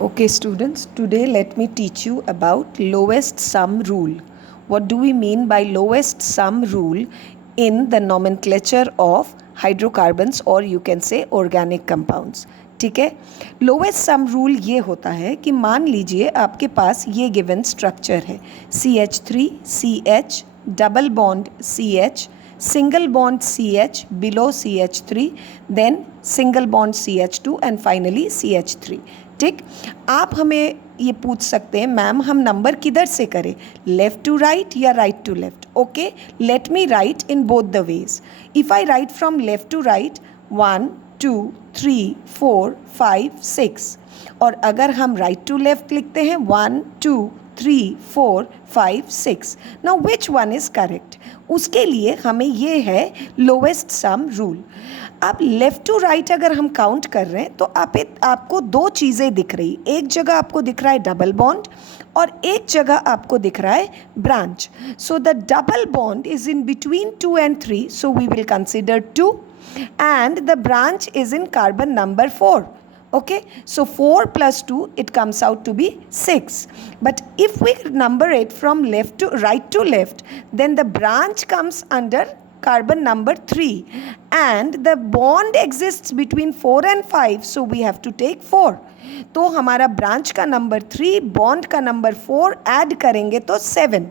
Okay, students, today let me teach you about lowest sum rule. What do we mean by lowest sum rule in the nomenclature of hydrocarbons or you can say organic compounds? ठीक है, lowest sum rule ये होता है कि मान लीजिए आपके पास ये गिवन स्ट्रक्चर है CH3 CH double bond CH single bond CH below CH3 then single bond CH2 and finally CH3. ठीक, आप हमें ये पूछ सकते हैं मैम हम नंबर किधर से करें, लेफ़्ट टू राइट या right to left. Okay, let me write in both the ways. If I write from left to right 1 2 3 4 5 6 और अगर हम राइट टू लेफ़्ट लिखते हैं 1 2 3 4 5 6. Now which one is correct, उसके लिए हमें ये है लोवेस्ट सम रूल. अब लेफ़्ट टू राइट अगर हम काउंट कर रहे हैं तो आपको दो चीज़ें दिख रही, एक जगह आपको दिख रहा है डबल बॉन्ड और एक जगह आपको दिख रहा है branch. So the double bond is in between 2 and 3, so we will consider 2 and the branch is in carbon number 4. Okay, so 4 plus 2 it comes out to be 6. But if we number it from left to left, then the branch comes under carbon number 3 and the bond exists between 4 and 5, so we have to take 4. तो हमारा branch का number 3 bond का number 4 add करेंगे तो 7.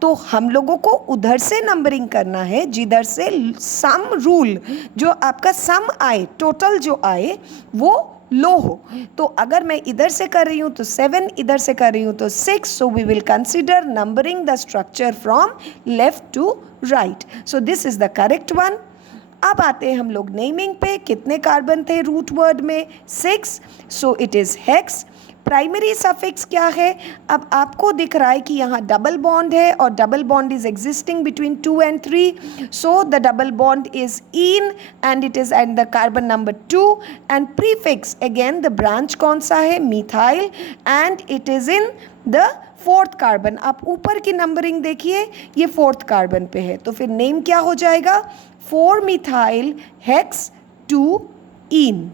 तो हम लोगों को उधर से नंबरिंग करना है जिधर से सम रूल, जो आपका सम आए, टोटल जो आए वो लो हो. तो अगर मैं इधर से कर रही हूँ तो 7, इधर से कर रही हूँ तो 6. So we will consider numbering the structure from left to right. So this is the correct one. अब आते हैं हम लोग नेमिंग पे. कितने कार्बन थे रूट वर्ड में? 6. So it is hex. Primary suffix क्या है? अब आपको दिख रहा है कि यहाँ डबल बॉन्ड है और double bond is existing between 2 and 3. So the double bond is in and it is at the carbon number 2. And prefix again the branch कौन सा है? Methyl and it is in the 4th carbon. आप ऊपर की numbering देखिए, ये 4th carbon पे है, तो फिर नेम क्या हो जाएगा? 4 मिथाइल हेक्स 2 इन.